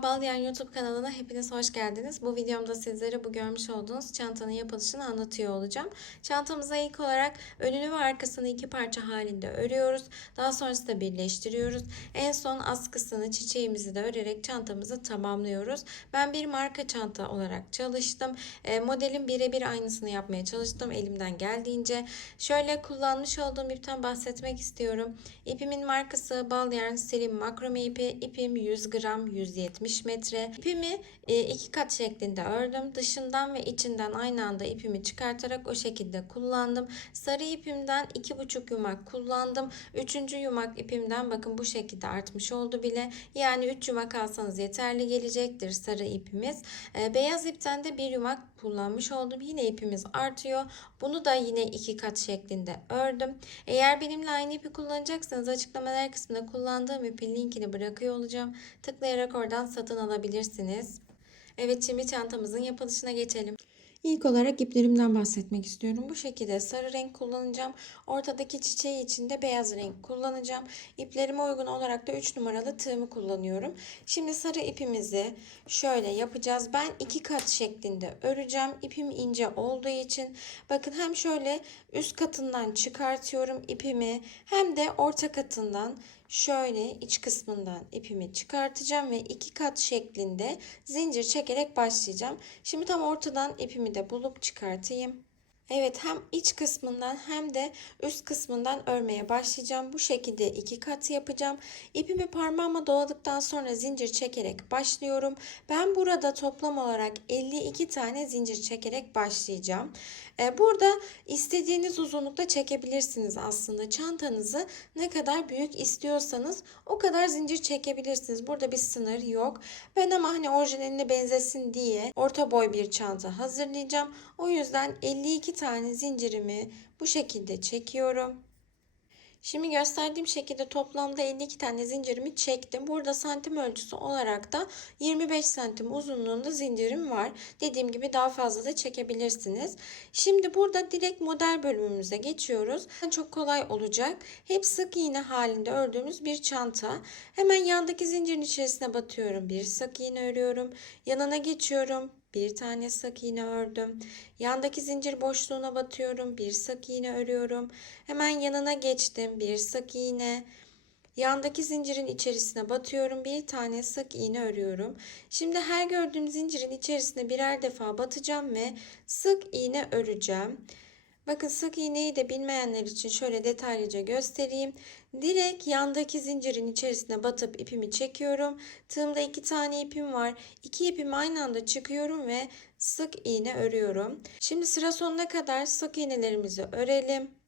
blah. Balyan YouTube kanalına hepiniz hoş geldiniz. Bu videomda sizlere bu görmüş olduğunuz çantanın yapılışını anlatıyor olacağım. Çantamıza ilk olarak önünü ve arkasını iki parça halinde örüyoruz. Daha sonrasında birleştiriyoruz. En son askısını çiçeğimizi de örerek çantamızı tamamlıyoruz. Ben bir marka çanta olarak çalıştım. E, modelin birebir aynısını yapmaya çalıştım elimden geldiğince. Şöyle kullanmış olduğum ipten bahsetmek istiyorum. İpimin markası Balyan Selim Makrome ipi. İpim 100 gram 170 metre. İpimi e, iki kat şeklinde ördüm. Dışından ve içinden aynı anda ipimi çıkartarak o şekilde kullandım. Sarı ipimden iki buçuk yumak kullandım. Üçüncü yumak ipimden bakın bu şekilde artmış oldu bile. Yani 3 yumak alsanız yeterli gelecektir sarı ipimiz. E, beyaz ipten de bir yumak kullanmış oldum. Yine ipimiz artıyor. Bunu da yine iki kat şeklinde ördüm. Eğer benimle aynı ipi kullanacaksanız açıklamalar kısmında kullandığım ipin linkini bırakıyor olacağım. Tıklayarak oradan satın alabilirsiniz. Evet şimdi çantamızın yapılışına geçelim. İlk olarak iplerimden bahsetmek istiyorum. Bu şekilde sarı renk kullanacağım. Ortadaki çiçeği için de beyaz renk kullanacağım. İplerime uygun olarak da 3 numaralı tığımı kullanıyorum. Şimdi sarı ipimizi şöyle yapacağız. Ben iki kat şeklinde öreceğim. İpim ince olduğu için bakın hem şöyle üst katından çıkartıyorum ipimi hem de orta katından şöyle iç kısmından ipimi çıkartacağım ve iki kat şeklinde zincir çekerek başlayacağım. Şimdi tam ortadan ipimi de bulup çıkartayım. Evet hem iç kısmından hem de üst kısmından örmeye başlayacağım. Bu şekilde iki kat yapacağım. İpimi parmağıma doladıktan sonra zincir çekerek başlıyorum. Ben burada toplam olarak 52 tane zincir çekerek başlayacağım. Ee, burada istediğiniz uzunlukta çekebilirsiniz aslında. Çantanızı ne kadar büyük istiyorsanız o kadar zincir çekebilirsiniz. Burada bir sınır yok. Ben ama hani orijinaline benzesin diye orta boy bir çanta hazırlayacağım. O yüzden 52 tane zincirimi bu şekilde çekiyorum. Şimdi gösterdiğim şekilde toplamda 52 tane zincirimi çektim. Burada santim ölçüsü olarak da 25 santim uzunluğunda zincirim var. Dediğim gibi daha fazla da çekebilirsiniz. Şimdi burada direkt model bölümümüze geçiyoruz. Çok kolay olacak. Hep sık iğne halinde ördüğümüz bir çanta. Hemen yandaki zincirin içerisine batıyorum. Bir sık iğne örüyorum. Yanına geçiyorum. Bir tane sık iğne ördüm. Yandaki zincir boşluğuna batıyorum. Bir sık iğne örüyorum. Hemen yanına geçtim. Bir sık iğne. Yandaki zincirin içerisine batıyorum. Bir tane sık iğne örüyorum. Şimdi her gördüğüm zincirin içerisine birer defa batacağım ve sık iğne öreceğim. Bakın sık iğneyi de bilmeyenler için şöyle detaylıca göstereyim. Direkt yandaki zincirin içerisine batıp ipimi çekiyorum. Tığımda iki tane ipim var. İki ipimi aynı anda çıkıyorum ve sık iğne örüyorum. Şimdi sıra sonuna kadar sık iğnelerimizi örelim.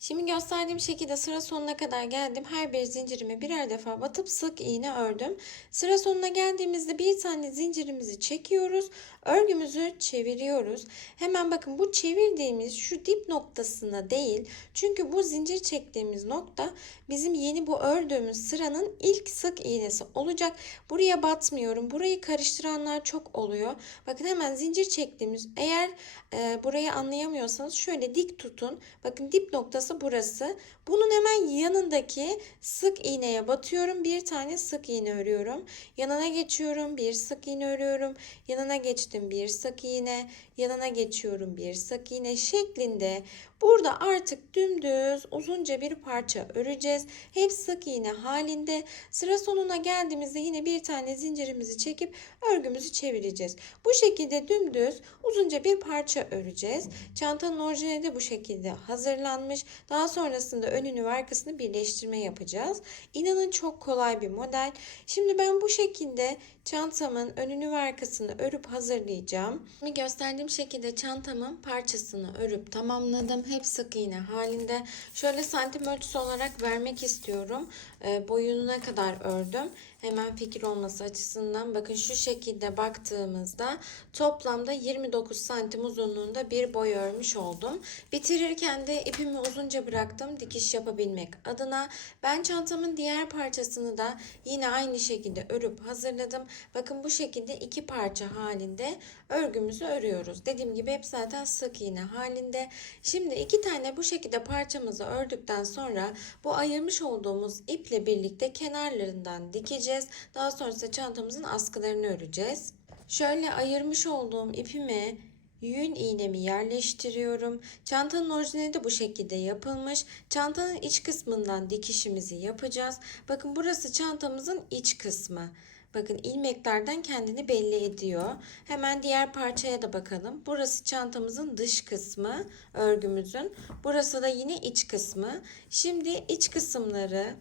Şimdi gösterdiğim şekilde sıra sonuna kadar geldim. Her bir zincirime birer defa batıp sık iğne ördüm. Sıra sonuna geldiğimizde bir tane zincirimizi çekiyoruz. Örgümüzü çeviriyoruz. Hemen bakın bu çevirdiğimiz şu dip noktasına değil. Çünkü bu zincir çektiğimiz nokta bizim yeni bu ördüğümüz sıranın ilk sık iğnesi olacak. Buraya batmıyorum. Burayı karıştıranlar çok oluyor. Bakın hemen zincir çektiğimiz eğer e, burayı anlayamıyorsanız şöyle dik tutun. Bakın dip noktası burası. Bunun hemen yanındaki sık iğneye batıyorum. Bir tane sık iğne örüyorum. Yanına geçiyorum. Bir sık iğne örüyorum. Yanına geçtim. Bir sık iğne. Yanına geçiyorum. Bir sık iğne şeklinde Burada artık dümdüz uzunca bir parça öreceğiz. Hep sık iğne halinde. Sıra sonuna geldiğimizde yine bir tane zincirimizi çekip örgümüzü çevireceğiz. Bu şekilde dümdüz uzunca bir parça öreceğiz. Çantanın orijinali de bu şekilde hazırlanmış. Daha sonrasında önünü ve arkasını birleştirme yapacağız. İnanın çok kolay bir model. Şimdi ben bu şekilde çantamın önünü ve arkasını örüp hazırlayacağım. Şimdi gösterdiğim şekilde çantamın parçasını örüp tamamladım. Hep sık iğne halinde. Şöyle santim ölçüsü olarak vermek istiyorum. E, boyununa kadar ördüm. Hemen fikir olması açısından bakın şu şekilde baktığımızda toplamda 29 santim uzunluğunda bir boy örmüş oldum. Bitirirken de ipimi uzunca bıraktım dikiş yapabilmek adına. Ben çantamın diğer parçasını da yine aynı şekilde örüp hazırladım. Bakın bu şekilde iki parça halinde örgümüzü örüyoruz. Dediğim gibi hep zaten sık iğne halinde. Şimdi iki tane bu şekilde parçamızı ördükten sonra bu ayırmış olduğumuz iple birlikte kenarlarından dikeceğiz çevireceğiz. Daha sonrasında çantamızın askılarını öreceğiz. Şöyle ayırmış olduğum ipime yün iğnemi yerleştiriyorum. Çantanın orijinali de bu şekilde yapılmış. Çantanın iç kısmından dikişimizi yapacağız. Bakın burası çantamızın iç kısmı. Bakın ilmeklerden kendini belli ediyor. Hemen diğer parçaya da bakalım. Burası çantamızın dış kısmı, örgümüzün. Burası da yine iç kısmı. Şimdi iç kısımları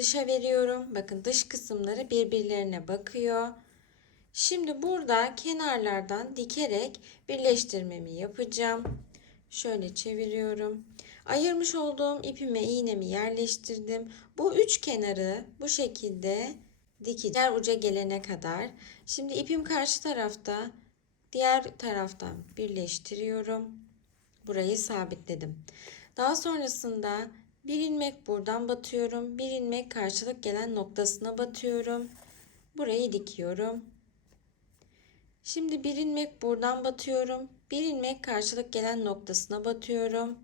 dışa veriyorum. Bakın dış kısımları birbirlerine bakıyor. Şimdi burada kenarlardan dikerek birleştirmemi yapacağım. Şöyle çeviriyorum. Ayırmış olduğum ipime iğnemi yerleştirdim. Bu üç kenarı bu şekilde dikeceğim. Diğer uca gelene kadar. Şimdi ipim karşı tarafta. Diğer taraftan birleştiriyorum. Burayı sabitledim. Daha sonrasında bir ilmek buradan batıyorum. Bir ilmek karşılık gelen noktasına batıyorum. Burayı dikiyorum. Şimdi bir ilmek buradan batıyorum. Bir ilmek karşılık gelen noktasına batıyorum.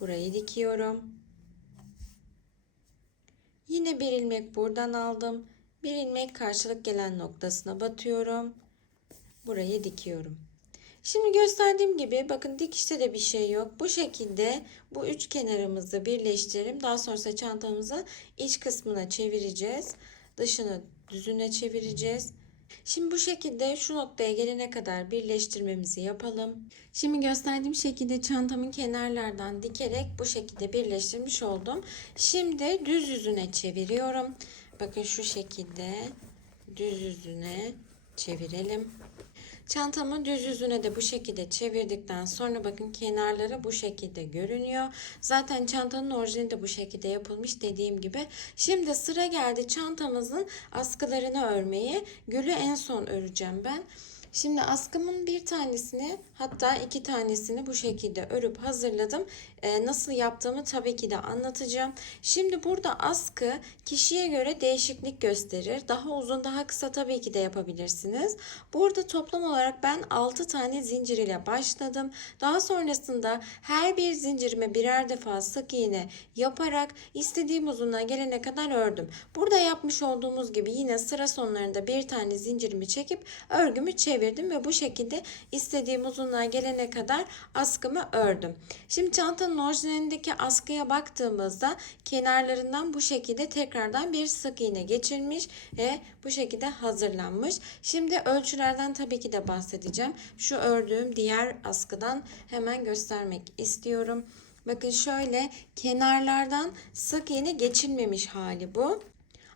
Burayı dikiyorum. Yine bir ilmek buradan aldım. Bir ilmek karşılık gelen noktasına batıyorum. Burayı dikiyorum. Şimdi gösterdiğim gibi bakın dikişte de bir şey yok. Bu şekilde bu üç kenarımızı birleştirelim. Daha sonra çantamızı iç kısmına çevireceğiz. Dışını düzüne çevireceğiz. Şimdi bu şekilde şu noktaya gelene kadar birleştirmemizi yapalım. Şimdi gösterdiğim şekilde çantamın kenarlardan dikerek bu şekilde birleştirmiş oldum. Şimdi düz yüzüne çeviriyorum. Bakın şu şekilde düz yüzüne çevirelim. Çantamı düz yüzüne de bu şekilde çevirdikten sonra bakın kenarları bu şekilde görünüyor. Zaten çantanın orijinali de bu şekilde yapılmış dediğim gibi. Şimdi sıra geldi çantamızın askılarını örmeye. Gülü en son öreceğim ben. Şimdi askımın bir tanesini hatta iki tanesini bu şekilde örüp hazırladım. Ee, nasıl yaptığımı tabii ki de anlatacağım. Şimdi burada askı kişiye göre değişiklik gösterir. Daha uzun daha kısa tabii ki de yapabilirsiniz. Burada toplam olarak ben 6 tane zincir ile başladım. Daha sonrasında her bir zincirime birer defa sık iğne yaparak istediğim uzunluğa gelene kadar ördüm. Burada yapmış olduğumuz gibi yine sıra sonlarında bir tane zincirimi çekip örgümü çevirdim ve bu şekilde istediğim uzunluğa gelene kadar askımı ördüm. Şimdi çantanın orijinalindeki askıya baktığımızda kenarlarından bu şekilde tekrardan bir sık iğne geçilmiş ve bu şekilde hazırlanmış. Şimdi ölçülerden tabii ki de bahsedeceğim. Şu ördüğüm diğer askıdan hemen göstermek istiyorum. Bakın şöyle kenarlardan sık iğne geçilmemiş hali bu.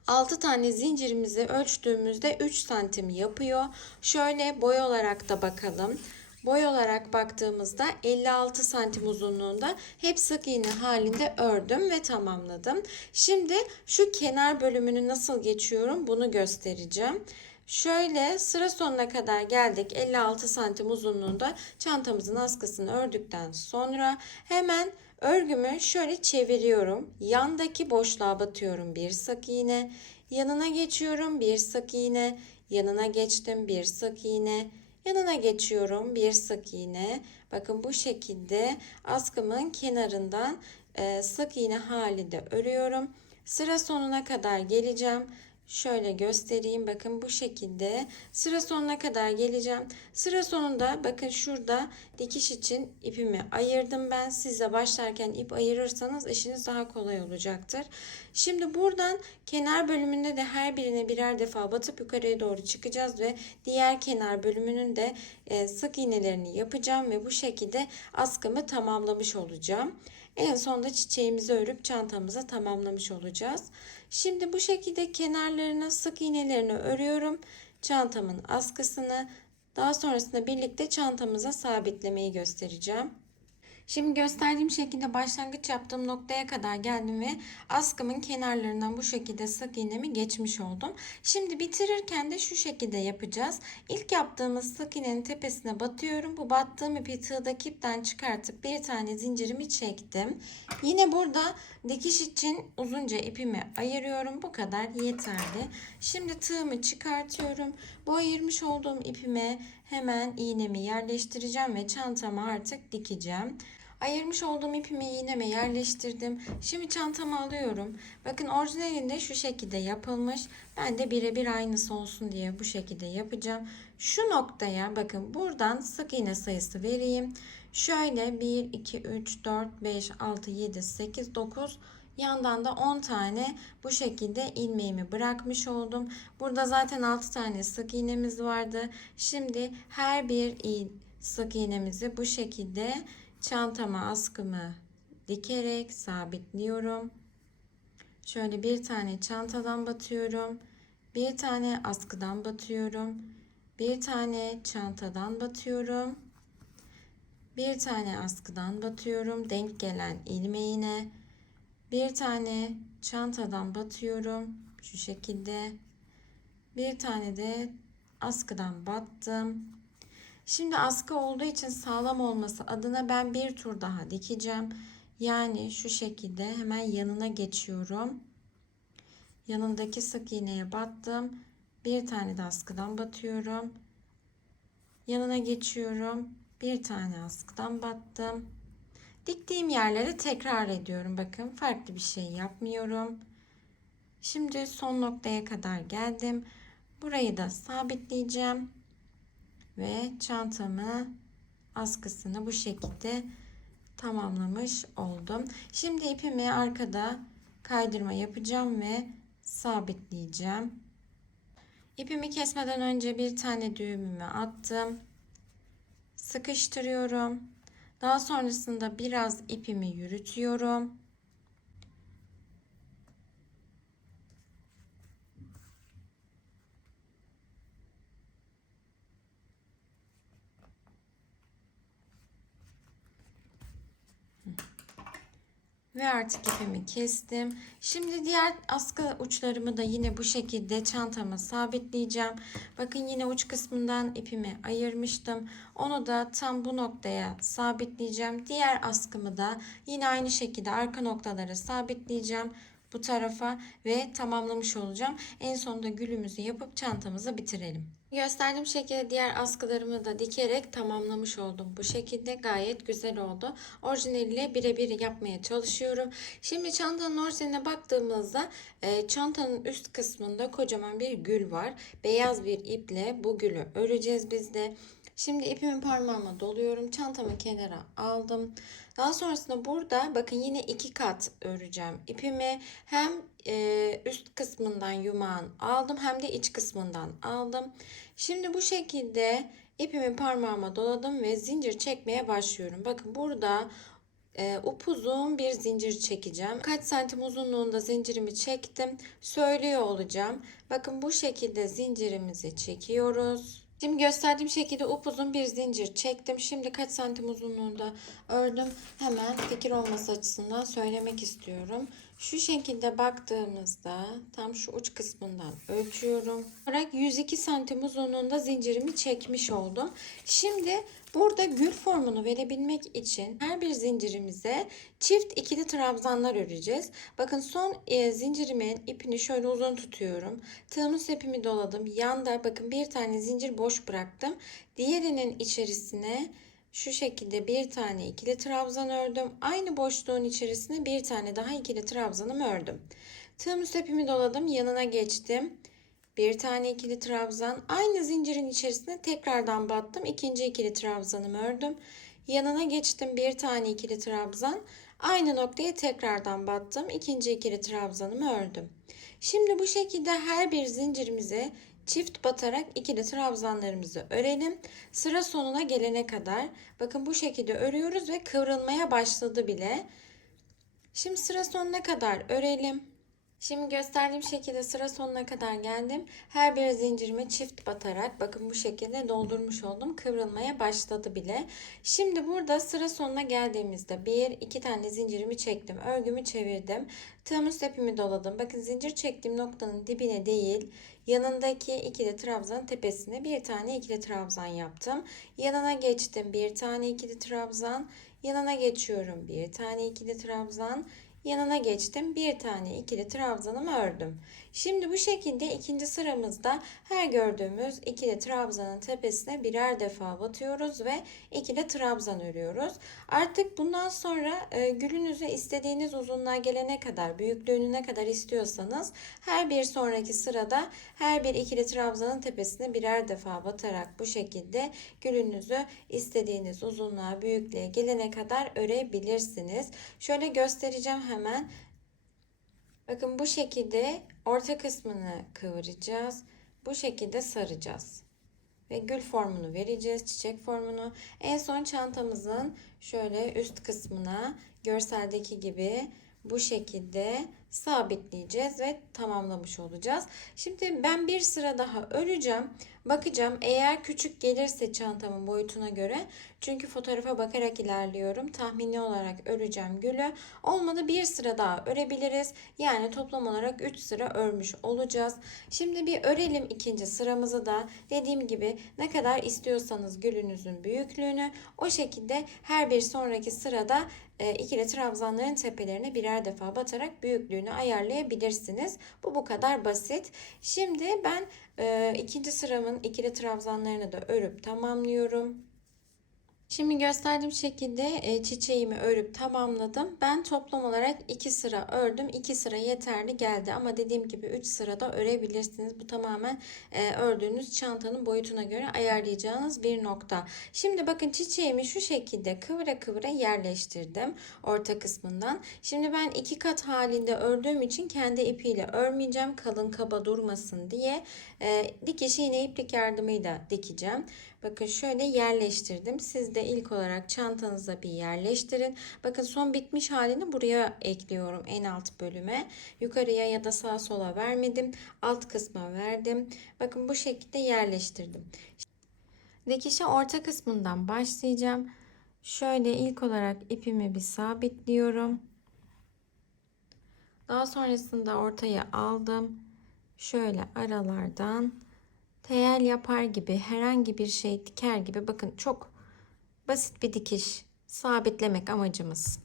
6 tane zincirimizi ölçtüğümüzde 3 santim yapıyor. Şöyle boy olarak da bakalım. Boy olarak baktığımızda 56 santim uzunluğunda hep sık iğne halinde ördüm ve tamamladım. Şimdi şu kenar bölümünü nasıl geçiyorum bunu göstereceğim. Şöyle sıra sonuna kadar geldik. 56 santim uzunluğunda çantamızın askısını ördükten sonra hemen örgümü şöyle çeviriyorum. Yandaki boşluğa batıyorum bir sık iğne. Yanına geçiyorum bir sık iğne. Yanına geçtim bir sık iğne. Yanına geçiyorum bir sık iğne. Bakın bu şekilde askımın kenarından sık iğne halinde örüyorum. Sıra sonuna kadar geleceğim. Şöyle göstereyim. Bakın bu şekilde sıra sonuna kadar geleceğim. Sıra sonunda bakın şurada dikiş için ipimi ayırdım ben. Siz başlarken ip ayırırsanız işiniz daha kolay olacaktır. Şimdi buradan kenar bölümünde de her birine birer defa batıp yukarıya doğru çıkacağız ve diğer kenar bölümünün de e, sık iğnelerini yapacağım ve bu şekilde askımı tamamlamış olacağım. En sonunda çiçeğimizi örüp çantamızı tamamlamış olacağız. Şimdi bu şekilde kenarlarına sık iğnelerini örüyorum. Çantamın askısını daha sonrasında birlikte çantamıza sabitlemeyi göstereceğim. Şimdi gösterdiğim şekilde başlangıç yaptığım noktaya kadar geldim ve askımın kenarlarından bu şekilde sık iğnemi geçmiş oldum. Şimdi bitirirken de şu şekilde yapacağız. İlk yaptığımız sık iğnenin tepesine batıyorum. Bu battığım ipi tığdaki ipten çıkartıp bir tane zincirimi çektim. Yine burada dikiş için uzunca ipimi ayırıyorum. Bu kadar yeterli. Şimdi tığımı çıkartıyorum. Bu ayırmış olduğum ipime hemen iğnemi yerleştireceğim ve çantamı artık dikeceğim. Ayırmış olduğum ipimi iğneme yerleştirdim. Şimdi çantamı alıyorum. Bakın orijinalinde şu şekilde yapılmış. Ben de birebir aynısı olsun diye bu şekilde yapacağım. Şu noktaya bakın buradan sık iğne sayısı vereyim. Şöyle 1, 2, 3, 4, 5, 6, 7, 8, 9 yandan da 10 tane bu şekilde ilmeğimi bırakmış oldum. Burada zaten 6 tane sık iğnemiz vardı. Şimdi her bir sık iğnemizi bu şekilde çantama askımı dikerek sabitliyorum. Şöyle bir tane çantadan batıyorum. Bir tane askıdan batıyorum. Bir tane çantadan batıyorum. Bir tane askıdan batıyorum. Denk gelen ilmeğine. Bir tane çantadan batıyorum. Şu şekilde. Bir tane de askıdan battım. Şimdi askı olduğu için sağlam olması adına ben bir tur daha dikeceğim. Yani şu şekilde hemen yanına geçiyorum. Yanındaki sık iğneye battım. Bir tane de askıdan batıyorum. Yanına geçiyorum. Bir tane askıdan battım. Diktiğim yerleri tekrar ediyorum. Bakın farklı bir şey yapmıyorum. Şimdi son noktaya kadar geldim. Burayı da sabitleyeceğim. Ve çantamı askısını bu şekilde tamamlamış oldum. Şimdi ipimi arkada kaydırma yapacağım ve sabitleyeceğim. İpimi kesmeden önce bir tane düğümümü attım. Sıkıştırıyorum. Daha sonrasında biraz ipimi yürütüyorum. Ve artık ipimi kestim. Şimdi diğer askı uçlarımı da yine bu şekilde çantama sabitleyeceğim. Bakın yine uç kısmından ipimi ayırmıştım. Onu da tam bu noktaya sabitleyeceğim. Diğer askımı da yine aynı şekilde arka noktalara sabitleyeceğim bu tarafa ve tamamlamış olacağım. En sonunda gülümüzü yapıp çantamızı bitirelim. Gösterdiğim şekilde diğer askılarımı da dikerek tamamlamış oldum. Bu şekilde gayet güzel oldu. Orijinaliyle birebir yapmaya çalışıyorum. Şimdi çantanın orijinaline baktığımızda e, çantanın üst kısmında kocaman bir gül var. Beyaz bir iple bu gülü öreceğiz biz de. Şimdi ipimi parmağıma doluyorum. Çantamı kenara aldım. Daha sonrasında burada bakın yine iki kat öreceğim. İpimi hem e, üst kısmından yumağın aldım hem de iç kısmından aldım. Şimdi bu şekilde ipimi parmağıma doladım ve zincir çekmeye başlıyorum. Bakın burada e, upuzun bir zincir çekeceğim. Kaç santim uzunluğunda zincirimi çektim. Söylüyor olacağım. Bakın bu şekilde zincirimizi çekiyoruz. Şimdi gösterdiğim şekilde upuzun bir zincir çektim. Şimdi kaç santim uzunluğunda ördüm. Hemen fikir olması açısından söylemek istiyorum. Şu şekilde baktığımızda tam şu uç kısmından ölçüyorum. Olarak 102 santim uzunluğunda zincirimi çekmiş oldum. Şimdi burada gül formunu verebilmek için her bir zincirimize çift ikili trabzanlar öreceğiz. Bakın son e, zincirimin ipini şöyle uzun tutuyorum. Tığımın ipimi doladım. Yanda bakın bir tane zincir boş bıraktım. Diğerinin içerisine şu şekilde bir tane ikili trabzan ördüm. Aynı boşluğun içerisine bir tane daha ikili trabzanımı ördüm. Tığım ipimi doladım. Yanına geçtim. Bir tane ikili trabzan. Aynı zincirin içerisine tekrardan battım. İkinci ikili trabzanımı ördüm. Yanına geçtim. Bir tane ikili trabzan. Aynı noktaya tekrardan battım. İkinci ikili trabzanımı ördüm. Şimdi bu şekilde her bir zincirimize çift batarak ikili trabzanlarımızı örelim. Sıra sonuna gelene kadar bakın bu şekilde örüyoruz ve kıvrılmaya başladı bile. Şimdi sıra sonuna kadar örelim. Şimdi gösterdiğim şekilde sıra sonuna kadar geldim. Her bir zincirimi çift batarak bakın bu şekilde doldurmuş oldum. Kıvrılmaya başladı bile. Şimdi burada sıra sonuna geldiğimizde bir iki tane zincirimi çektim. Örgümü çevirdim. Tığımın ipimi doladım. Bakın zincir çektiğim noktanın dibine değil yanındaki ikili trabzanın tepesine bir tane ikili trabzan yaptım. Yanına geçtim bir tane ikili trabzan. Yanına geçiyorum bir tane ikili trabzan. Yanına geçtim. Bir tane ikili trabzanımı ördüm. Şimdi bu şekilde ikinci sıramızda her gördüğümüz ikili trabzanın tepesine birer defa batıyoruz ve ikili trabzan örüyoruz. Artık bundan sonra e, gülünüzü istediğiniz uzunluğa gelene kadar, büyüklüğünü ne kadar istiyorsanız her bir sonraki sırada her bir ikili trabzanın tepesine birer defa batarak bu şekilde gülünüzü istediğiniz uzunluğa, büyüklüğe gelene kadar örebilirsiniz. Şöyle göstereceğim hemen. Bakın bu şekilde orta kısmını kıvıracağız. Bu şekilde saracağız. Ve gül formunu vereceğiz, çiçek formunu. En son çantamızın şöyle üst kısmına görseldeki gibi bu şekilde sabitleyeceğiz ve tamamlamış olacağız. Şimdi ben bir sıra daha öreceğim. Bakacağım eğer küçük gelirse çantamın boyutuna göre çünkü fotoğrafa bakarak ilerliyorum. Tahmini olarak öreceğim gülü. Olmadı bir sıra daha örebiliriz. Yani toplam olarak 3 sıra örmüş olacağız. Şimdi bir örelim ikinci sıramızı da. Dediğim gibi ne kadar istiyorsanız gülünüzün büyüklüğünü o şekilde her bir sonraki sırada e, ikili trabzanların tepelerine birer defa batarak büyüklüğünü ayarlayabilirsiniz. Bu bu kadar basit. Şimdi ben e, ikinci sıramın ikili trabzanlarını da örüp tamamlıyorum. Şimdi gösterdiğim şekilde e, çiçeğimi örüp tamamladım. Ben toplam olarak 2 sıra ördüm. 2 sıra yeterli geldi ama dediğim gibi 3 sırada örebilirsiniz. Bu tamamen e, ördüğünüz çantanın boyutuna göre ayarlayacağınız bir nokta. Şimdi bakın çiçeğimi şu şekilde kıvıra kıvıra yerleştirdim orta kısmından. Şimdi ben iki kat halinde ördüğüm için kendi ipiyle örmeyeceğim kalın kaba durmasın diye e, dikiş iğne iplik yardımıyla dikeceğim. Bakın şöyle yerleştirdim. Siz de ilk olarak çantanıza bir yerleştirin. Bakın son bitmiş halini buraya ekliyorum en alt bölüme. Yukarıya ya da sağa sola vermedim. Alt kısma verdim. Bakın bu şekilde yerleştirdim. Dikişe orta kısmından başlayacağım. Şöyle ilk olarak ipimi bir sabitliyorum. Daha sonrasında ortaya aldım. Şöyle aralardan teyel yapar gibi herhangi bir şey diker gibi bakın çok basit bir dikiş sabitlemek amacımız.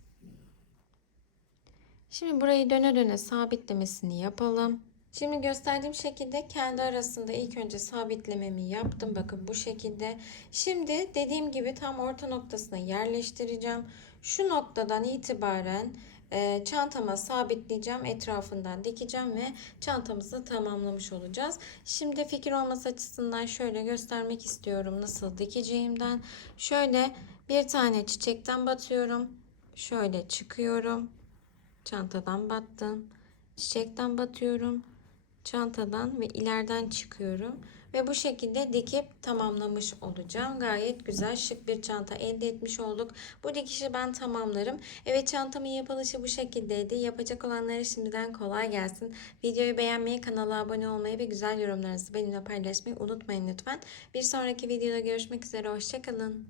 Şimdi burayı döne döne sabitlemesini yapalım. Şimdi gösterdiğim şekilde kendi arasında ilk önce sabitlememi yaptım. Bakın bu şekilde. Şimdi dediğim gibi tam orta noktasına yerleştireceğim. Şu noktadan itibaren e, çantama sabitleyeceğim. Etrafından dikeceğim ve çantamızı tamamlamış olacağız. Şimdi fikir olması açısından şöyle göstermek istiyorum nasıl dikeceğimden. Şöyle bir tane çiçekten batıyorum. Şöyle çıkıyorum. Çantadan battım. Çiçekten batıyorum. Çantadan ve ileriden çıkıyorum. Ve bu şekilde dikip tamamlamış olacağım. Gayet güzel şık bir çanta elde etmiş olduk. Bu dikişi ben tamamlarım. Evet çantamın yapılışı bu şekildeydi. Yapacak olanlara şimdiden kolay gelsin. Videoyu beğenmeyi, kanala abone olmayı ve güzel yorumlarınızı benimle paylaşmayı unutmayın lütfen. Bir sonraki videoda görüşmek üzere. Hoşçakalın.